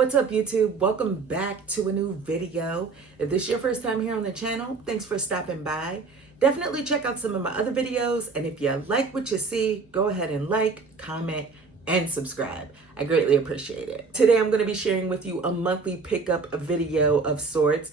What's up, YouTube? Welcome back to a new video. If this is your first time here on the channel, thanks for stopping by. Definitely check out some of my other videos, and if you like what you see, go ahead and like, comment, and subscribe. I greatly appreciate it. Today I'm going to be sharing with you a monthly pickup video of sorts,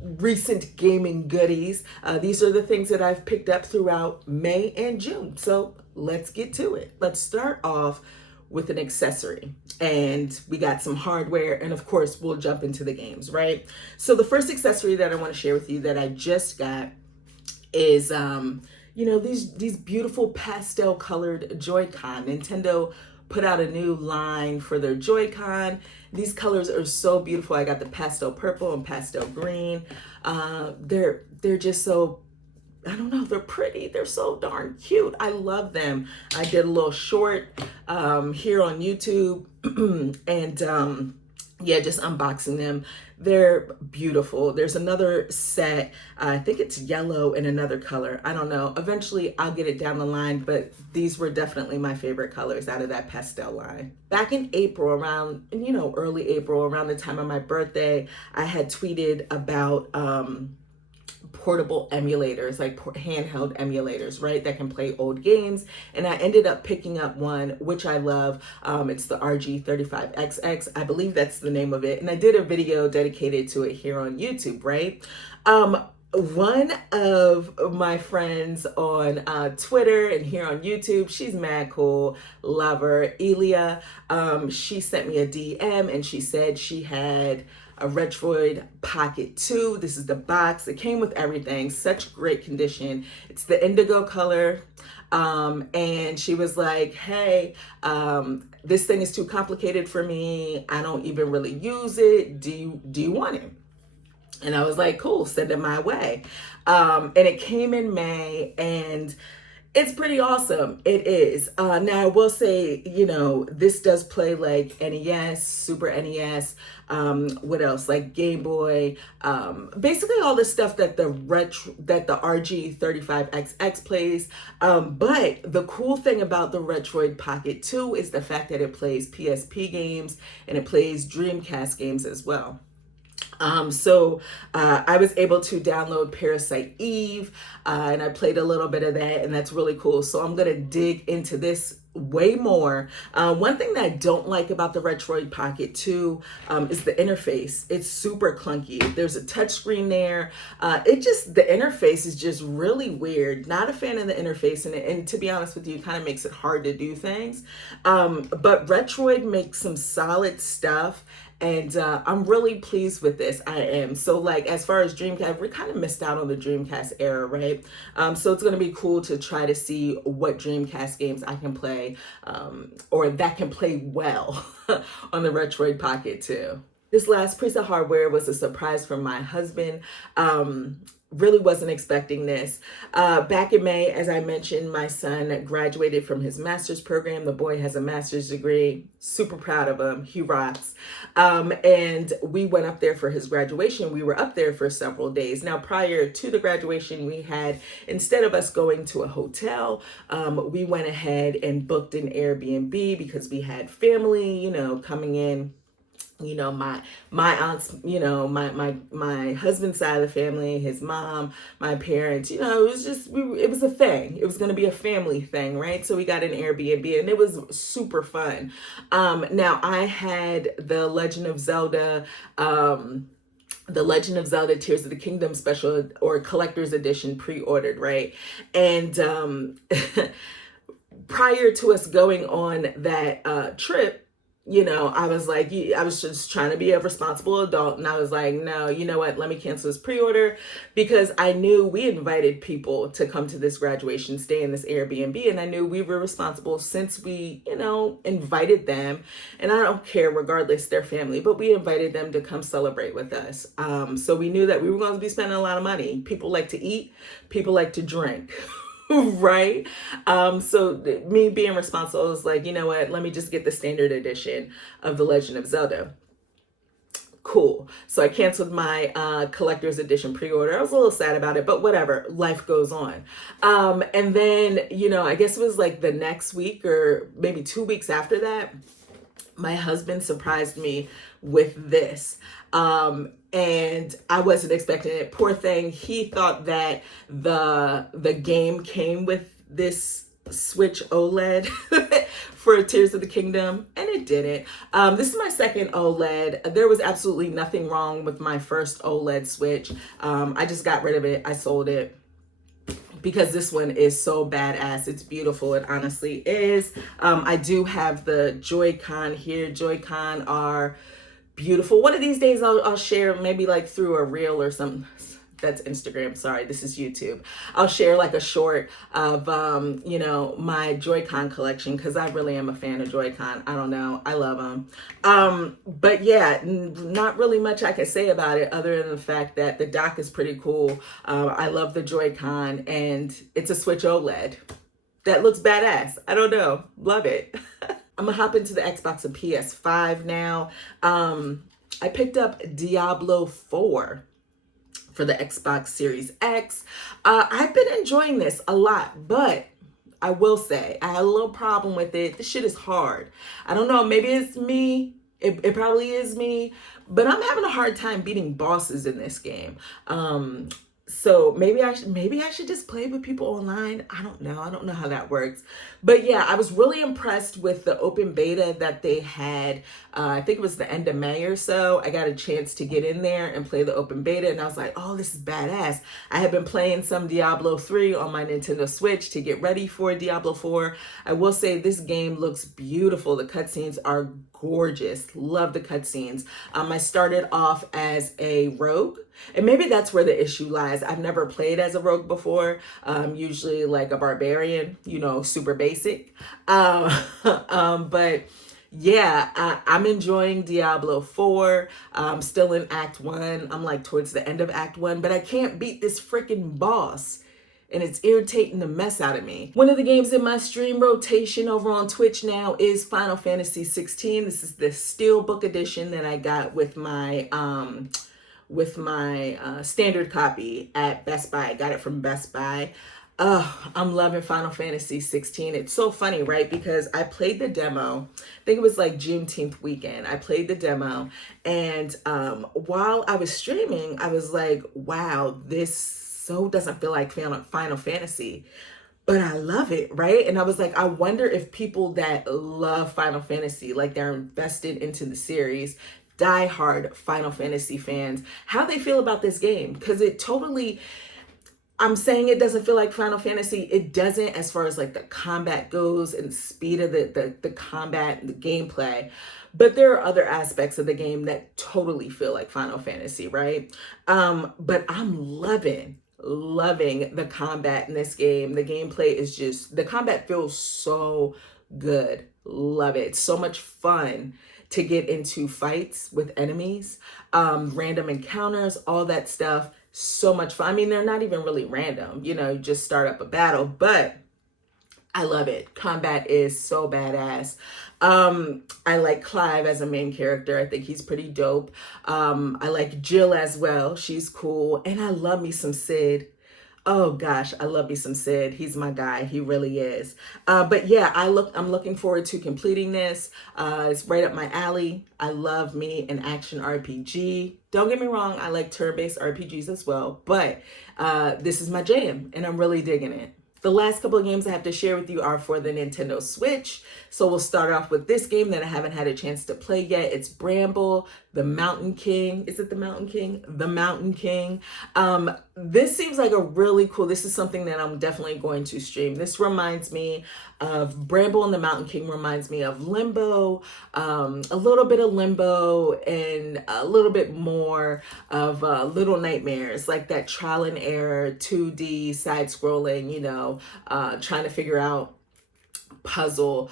recent gaming goodies. These are the things that I've picked up throughout May and June. So let's get to it. Let's start off with an accessory, and we got some hardware, and of course we'll jump into the games, right? So the first accessory that I want to share with you that I just got is these beautiful pastel colored Joy-Con. Nintendo put out a new line for their Joy-Con. These colors are so beautiful. I got the pastel purple and pastel green. They're just so, I don't know, they're pretty. They're so darn cute. I love them. I did a little short here on YouTube and yeah, just unboxing them. They're beautiful. There's another set. I think it's yellow in another color. I don't know. Eventually I'll get it down the line, but these were definitely my favorite colors out of that pastel line. Back in April, around, early April, around the time of my birthday, I had tweeted about portable emulators, like handheld emulators, right, that can play old games. And I ended up picking up one, which I love. It's the RG35XX. I believe that's the name of it. And I did a video dedicated to it here on YouTube, right? One of my friends on Twitter and here on YouTube, she's mad cool, love her, Ilia. She sent me a DM and she said she had a Retroid Pocket 2. This is the box. It came with everything. Such great condition. It's the indigo color. And she was like, hey, this thing is too complicated for me. I don't even really use it. Do you want it? And I was like, cool, send it my way. And it came in May, and it's pretty awesome. It is. Now I will say, this does play like NES, Super NES, what else? Like Game Boy, basically all the stuff that the RG35XX plays. But the cool thing about the Retroid Pocket 2 is the fact that it plays PSP games and it plays Dreamcast games as well. So I was able to download Parasite Eve, and I played a little bit of that, and that's really cool. So I'm going to dig into this way more. One thing that I don't like about the Retroid Pocket 2 is the interface. It's super clunky. There's a touch screen there. The interface is just really weird. Not a fan of the interface, and to be honest with you, it kind of makes it hard to do things. But Retroid makes some solid stuff. And I'm really pleased with this. I am. So like, as far as Dreamcast, we kind of missed out on the Dreamcast era, right? So it's going to be cool to try to see what Dreamcast games I can play, or that can play well on the Retroid Pocket too. This last piece of hardware was a surprise from my husband. Really wasn't expecting this. Back in May, as I mentioned, my son graduated from his master's program. The boy has a master's degree. Super proud of him. He rocks. And we went up there for his graduation. We were up there for several days. Now, prior to the graduation, we had, instead of us going to a hotel, we went ahead and booked an Airbnb because we had family, coming in. My aunts, my husband's side of the family, his mom, my parents, it was a thing. It was going to be a family thing, right? So we got an Airbnb and it was super fun. Now I had the Legend of Zelda Tears of the Kingdom special or collector's edition pre-ordered, right? And prior to us going on that trip, I was like, I was just trying to be a responsible adult. And I was like, no, you know what? Let me cancel this pre-order, because I knew we invited people to come to this graduation, stay in this Airbnb. And I knew we were responsible since we, invited them. And I don't care, regardless, their family, but we invited them to come celebrate with us. So we knew that we were going to be spending a lot of money. People like to eat, people like to drink. Right? So me being responsible, I was like, you know what? Let me just get the standard edition of The Legend of Zelda. Cool. So I canceled my collector's edition pre-order. I was a little sad about it, but whatever. Life goes on. And then, I guess it was like the next week or maybe 2 weeks after that, My husband surprised me with this. And I wasn't expecting it. Poor thing. He thought that the game came with this Switch OLED for Tears of the Kingdom, and it didn't. This is my second OLED. There was absolutely nothing wrong with my first OLED Switch. I just got rid of it. I sold it because this one is so badass. It's beautiful. It honestly is. I do have the Joy-Con here. Joy-Con are beautiful. One of these days I'll share, maybe like through a reel or something. That's Instagram. Sorry, this is YouTube. I'll share like a short of, my Joy-Con collection, because I really am a fan of Joy-Con. I don't know. I love them. But yeah, not really much I can say about it other than the fact that the dock is pretty cool. I love the Joy-Con, and it's a Switch OLED. That looks badass. I don't know. Love it. I'm gonna hop into the Xbox and PS5 now. I picked up Diablo 4 for the Xbox Series X. I've been enjoying this a lot, but I will say I had a little problem with it. This shit is hard. I don't know, maybe it's me. It probably is me, but I'm having a hard time beating bosses in this game. So maybe I should just play with people online. I don't know. I don't know how that works. But yeah, I was really impressed with the open beta that they had. I think it was the end of May or so. I got a chance to get in there and play the open beta, and I was like, oh, this is badass. I have been playing some Diablo 3 on my Nintendo Switch to get ready for Diablo 4. I will say this game looks beautiful. The cutscenes are gorgeous. Love the cutscenes. I started off as a rogue, and maybe that's where the issue lies. I've never played as a rogue before. Usually like a barbarian, super basic. But yeah, I'm enjoying Diablo 4. I'm still in Act 1. I'm like towards the end of Act 1, but I can't beat this freaking boss, and it's irritating the mess out of me. One of the games in my stream rotation over on Twitch now is Final Fantasy 16. This is the Steelbook edition that I got with my standard copy at Best Buy. I got it from Best Buy. I'm loving Final Fantasy 16. It's so funny, right? Because I played the demo. I think it was like Juneteenth weekend. I played the demo, and while I was streaming, I was like, wow, this so doesn't feel like Final Fantasy, but I love it, right? And I was like, I wonder if people that love Final Fantasy, like they're invested into the series, diehard Final Fantasy fans, how they feel about this game. Because it totally, I'm saying it doesn't feel like Final Fantasy. It doesn't, as far as like the combat goes and the speed of the combat and the gameplay. But there are other aspects of the game that totally feel like Final Fantasy, right? But I'm loving the combat in this game. The gameplay is just, the combat feels so good. Love it. So much fun to get into fights with enemies, random encounters, all that stuff. So much fun. I mean, they're not even really random, you just start up a battle, but I love it. Combat is so badass. I like Clive as a main character. I think he's pretty dope. I like Jill as well. She's cool. And I love me some Sid. Oh gosh, I love me some Sid. He's my guy. He really is. But yeah, I'm looking forward to completing this. It's right up my alley. I love me an action RPG. Don't get me wrong, I like turn-based RPGs as well, but this is my jam, and I'm really digging it. The last couple of games I have to share with you are for the Nintendo Switch. So we'll start off with this game that I haven't had a chance to play yet. It's Bramble, the Mountain King. Is it the Mountain King? The Mountain King. This seems like a really cool, this is something that I'm definitely going to stream. This reminds me of Bramble and the Mountain King, reminds me of Limbo, a little bit of Limbo, and a little bit more of Little Nightmares, like that trial and error 2D side scrolling, trying to figure out puzzle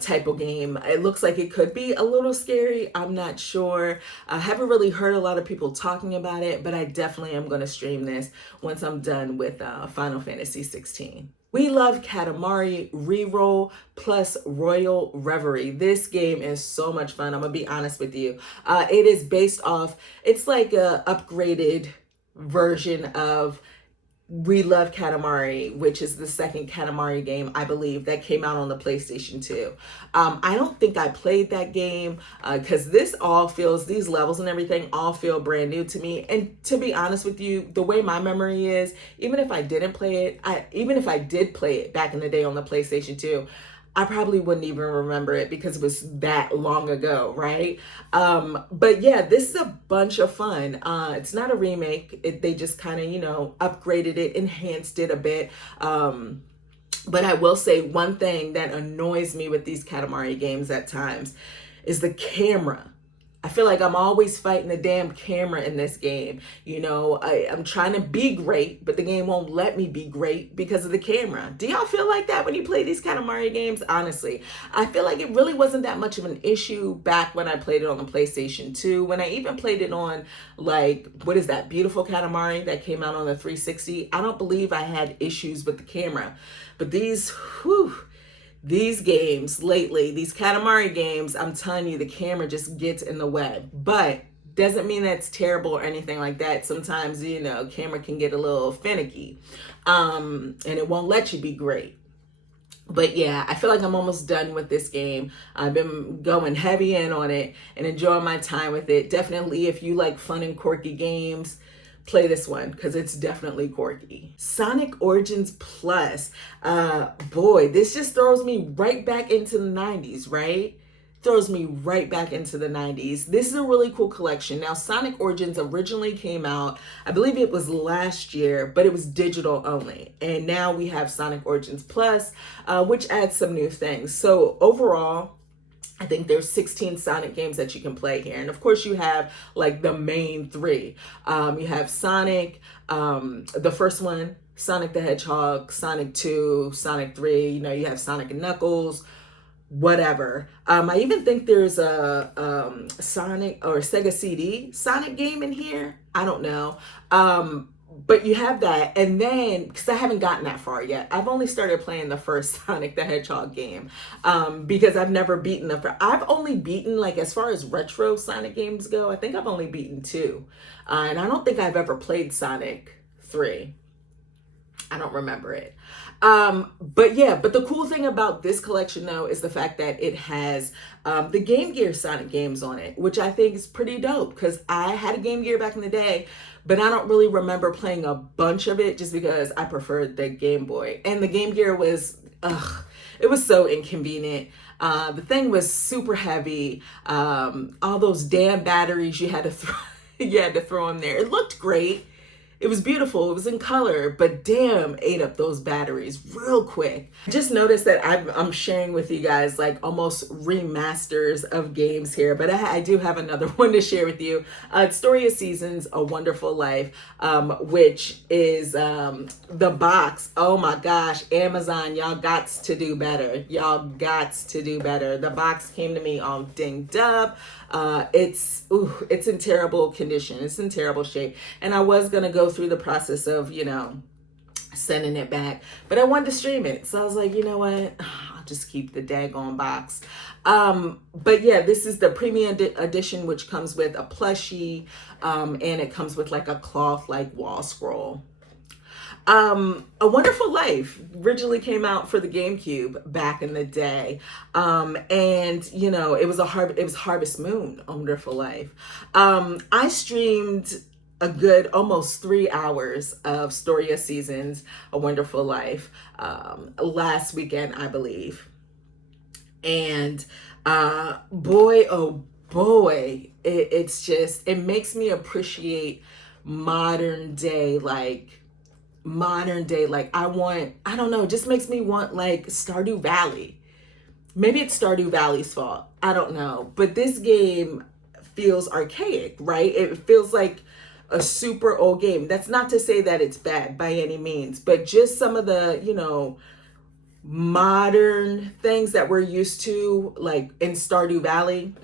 type of game. It looks like it could be a little scary. I'm not sure. I haven't really heard a lot of people talking about it, but I definitely am going to stream this once I'm done with Final Fantasy 16. We love Katamari Reroll plus Royal Reverie. This game is so much fun. I'm going to be honest with you. It is based off, it's like a upgraded version of we love Katamari, which is the second Katamari game, I believe, that came out on the PlayStation 2. I don't think I played that game because these levels and everything all feel brand new to me. And to be honest with you, the way my memory is, even if I didn't play it, even if I did play it back in the day on the PlayStation 2, I probably wouldn't even remember it because it was that long ago, right? But yeah, this is a bunch of fun. It's not a remake. They just kind of, upgraded it, enhanced it a bit. But I will say one thing that annoys me with these Katamari games at times is the camera. I feel like I'm always fighting the damn camera in this game. I'm trying to be great, but the game won't let me be great because of the camera. Do y'all feel like that when you play these kind of Mario games? Honestly, I feel like it really wasn't that much of an issue back when I played it on the PlayStation 2. When I even played it on, like, what is that, Beautiful Katamari that came out on the 360, I don't believe I had issues with the camera. But these games lately, these Katamari games, I'm telling you, the camera just gets in the way. But doesn't mean that's terrible or anything like that. Sometimes, camera can get a little finicky, and it won't let you be great. But yeah, I feel like I'm almost done with this game. I've been going heavy in on it and enjoying my time with it. Definitely, if you like fun and quirky games, play this one because it's definitely quirky. Sonic Origins Plus. Boy, this just throws me right back into the 90s, right? Throws me right back into the 90s. This is a really cool collection. Now, Sonic Origins originally came out, I believe it was last year, but it was digital only. And now we have Sonic Origins Plus, which adds some new things. So overall, I think there's 16 Sonic games that you can play here. And of course you have like the main three. You have Sonic, the first one, Sonic the Hedgehog, Sonic 2, Sonic 3, you have Sonic and Knuckles, whatever. I even think there's a Sonic or Sega CD Sonic game in here. I don't know. But you have that, and then, because I haven't gotten that far yet, I've only started playing the first Sonic the Hedgehog game, because I've never beaten I've only beaten, like, as far as retro Sonic games go, I think I've only beaten 2, and I don't think I've ever played Sonic 3. I don't remember it. But the cool thing about this collection though is the fact that it has the Game Gear Sonic games on it, which I think is pretty dope because I had a Game Gear back in the day, but I don't really remember playing a bunch of it just because I preferred the Game Boy. And the Game Gear was, it was so inconvenient. The thing was super heavy. All those damn batteries you had to throw, you had to throw in there. It looked great. It was beautiful. It was in color, but damn, ate up those batteries real quick. I just noticed that I'm sharing with you guys like almost remasters of games here, but I do have another one to share with you. Story of Seasons, A Wonderful Life, which is the box. Oh my gosh, Amazon, y'all gots to do better. Y'all gots to do better. The box came to me all dinged up. It's in terrible condition. It's in terrible shape. And I was going to go through the process of, sending it back, but I wanted to stream it. So I was like, you know what? I'll just keep the daggone box. But yeah, this is the premium edition, which comes with a plushie, and it comes with like a cloth, like wall scroll. A Wonderful Life originally came out for the GameCube back in the day. And it was Harvest Moon, A Wonderful Life. I streamed a good almost 3 hours of Story of Seasons, A Wonderful Life, last weekend, I believe. And boy, oh boy, it makes me appreciate modern day, like I don't know, it just makes me want like Stardew Valley. Maybe it's Stardew Valley's fault, I don't know, but this game feels archaic, right? It feels like a super old game. That's not to say that it's bad by any means, but just some of the modern things that we're used to, like in Stardew Valley,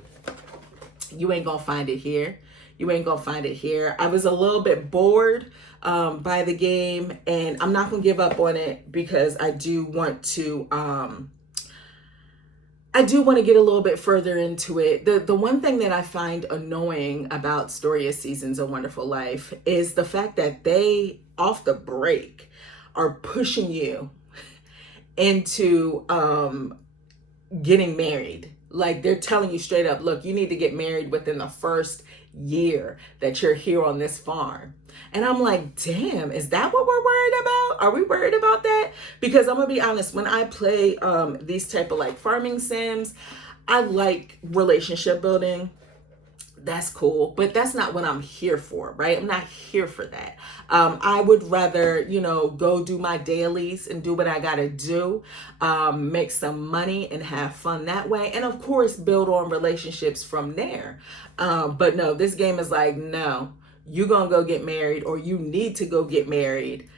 you ain't gonna find it here. You ain't gonna find it here. I was a little bit bored by the game, and I'm not gonna give up on it because I do want to I do want to get a little bit further into it. The one thing that I find annoying about Story of Seasons: A Wonderful Life is the fact that they, off the break, are pushing you into getting married. Like, they're telling you straight up, look, you need to get married within the first year that you're here on this farm. And I'm like, damn, is that what we're worried about? Are we worried about that? Because I'm gonna be honest, when I play these type of like farming sims, I like relationship building. That's cool, but that's not what I'm here for, right? I'm not here for that. I would rather, go do my dailies and do what I gotta do, make some money and have fun that way. And of course, build on relationships from there. But no, this game is like, no, you gonna go get married, or you need to go get married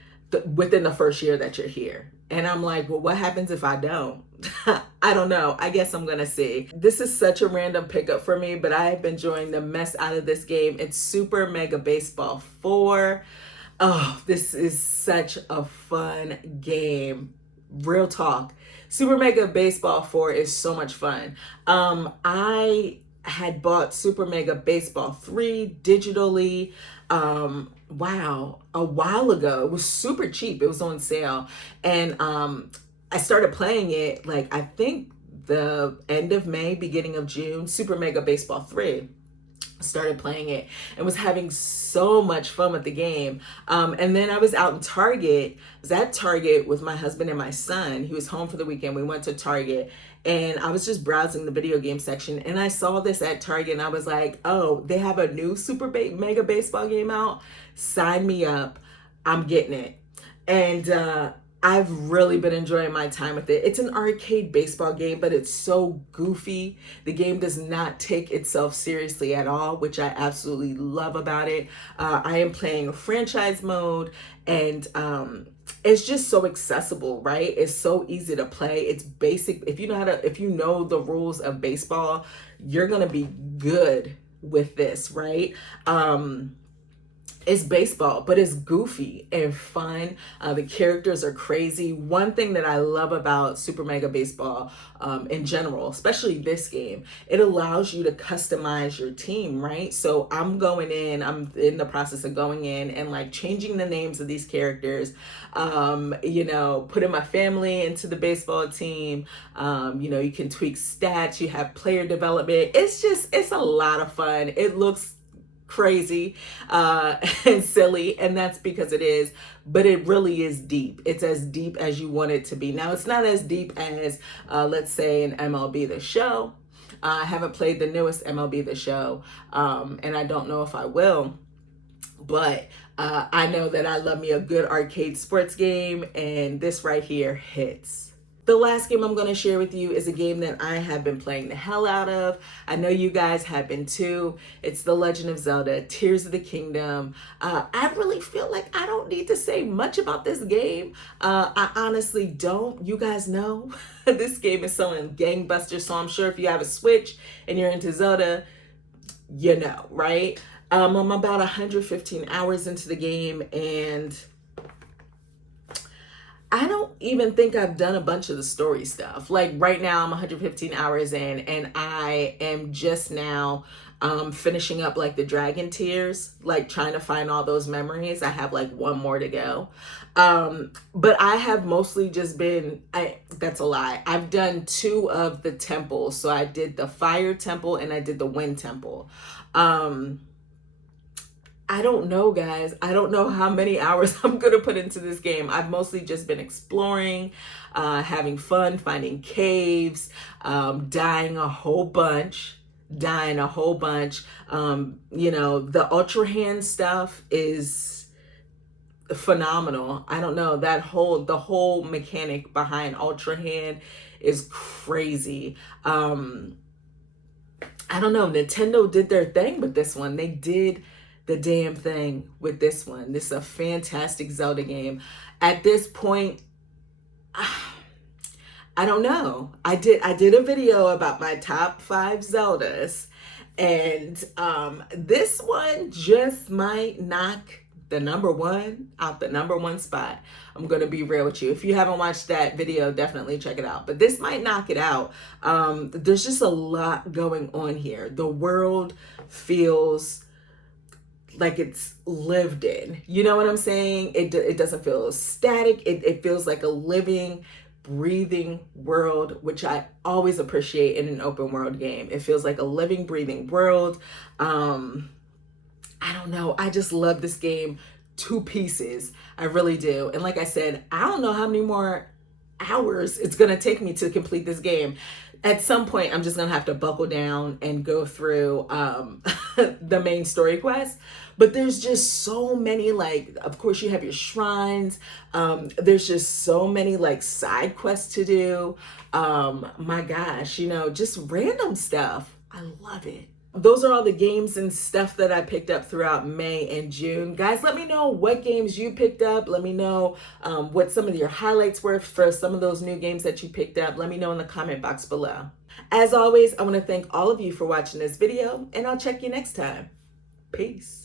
within the first year that you're here. And I'm like, well, what happens if I don't? I don't know. I guess I'm gonna see. This is such a random pickup for me, but I have been enjoying the mess out of this game. It's Super Mega Baseball 4. Oh, this is such a fun game. Real talk. Super Mega Baseball 4 is so much fun. I had bought Super Mega Baseball 3 digitally. Wow, a while ago. It was super cheap. It was on sale. And I started playing it, like, I think the end of May, beginning of June. Super Mega Baseball 3. Started playing it and was having so much fun with the game. And then I was out in Target. I was at Target with my husband and my son. He was home for the weekend. We went to Target and I was just browsing the video game section, and I saw this at Target and I was like, oh, they have a new Mega Baseball game out. Sign me up. I'm getting it. And I've really been enjoying my time with it. It's an arcade baseball game, but it's so goofy. The game does not take itself seriously at all, which I absolutely love about it. I am playing a franchise mode, and it's just so accessible, right? It's so easy to play. It's basic. If you know the rules of baseball, you're gonna be good with this, right? It's baseball, but it's goofy and fun. The characters are crazy. One thing that I love about Super Mega Baseball in general, especially this game, it allows you to customize your team, right? So I'm in the process of going in and like changing the names of these characters, putting my family into the baseball team. You can tweak stats, you have player development. It's a lot of fun. It looks crazy and silly, and that's because it is, but it really is deep. It's as deep as you want it to be. Now, it's not as deep as let's say an MLB The Show. I haven't played the newest MLB The Show, and I don't know if I will, but I know that I love me a good arcade sports game, and this right here hits. The last game I'm going to share with you is a game that I have been playing the hell out of. I know you guys have been too. It's The Legend of Zelda: Tears of the Kingdom. I really feel like I don't need to say much about this game. I honestly don't. You guys know this game is selling gangbusters, so I'm sure if you have a Switch and you're into Zelda, you know, right? I'm about 115 hours into the game, and I don't even think I've done a bunch of the story stuff. Like right now I'm 115 hours in, and I am just now finishing up like the dragon tears, like trying to find all those memories. I have like one more to go. But I have mostly just that's a lie. I've done 2 of the temples. So I did the fire temple and I did the wind temple. I don't know, guys. I don't know how many hours I'm going to put into this game. I've mostly just been exploring, having fun, finding caves, dying a whole bunch. The Ultra Hand stuff is phenomenal. I don't know, the whole mechanic behind Ultra Hand is crazy. I don't know. Nintendo did their thing with this one. They did the damn thing with this one. This is a fantastic Zelda game. At this point, I don't know. I did a video about my top 5 Zeldas, and this one just might knock the number one spot. I'm gonna be real with you. If you haven't watched that video, definitely check it out. But this might knock it out. There's just a lot going on here. The world feels like it's lived in. You know what I'm saying? It doesn't feel static. It feels like a living, breathing world, which I always appreciate in an open world game. It feels like a living, breathing world. I don't know. I just love this game to pieces. I really do. And like I said, I don't know how many more hours it's going to take me to complete this game. At some point, I'm just going to have to buckle down and go through the main story quest. But there's just so many, like, of course, you have your shrines. There's just so many, like, side quests to do. My gosh, you know, just random stuff. I love it. Those are all the games and stuff that I picked up throughout May and June. Guys, let me know what games you picked up. Let me know what some of your highlights were for some of those new games that you picked up. Let me know in the comment box below. As always, I want to thank all of you for watching this video, and I'll check you next time. Peace.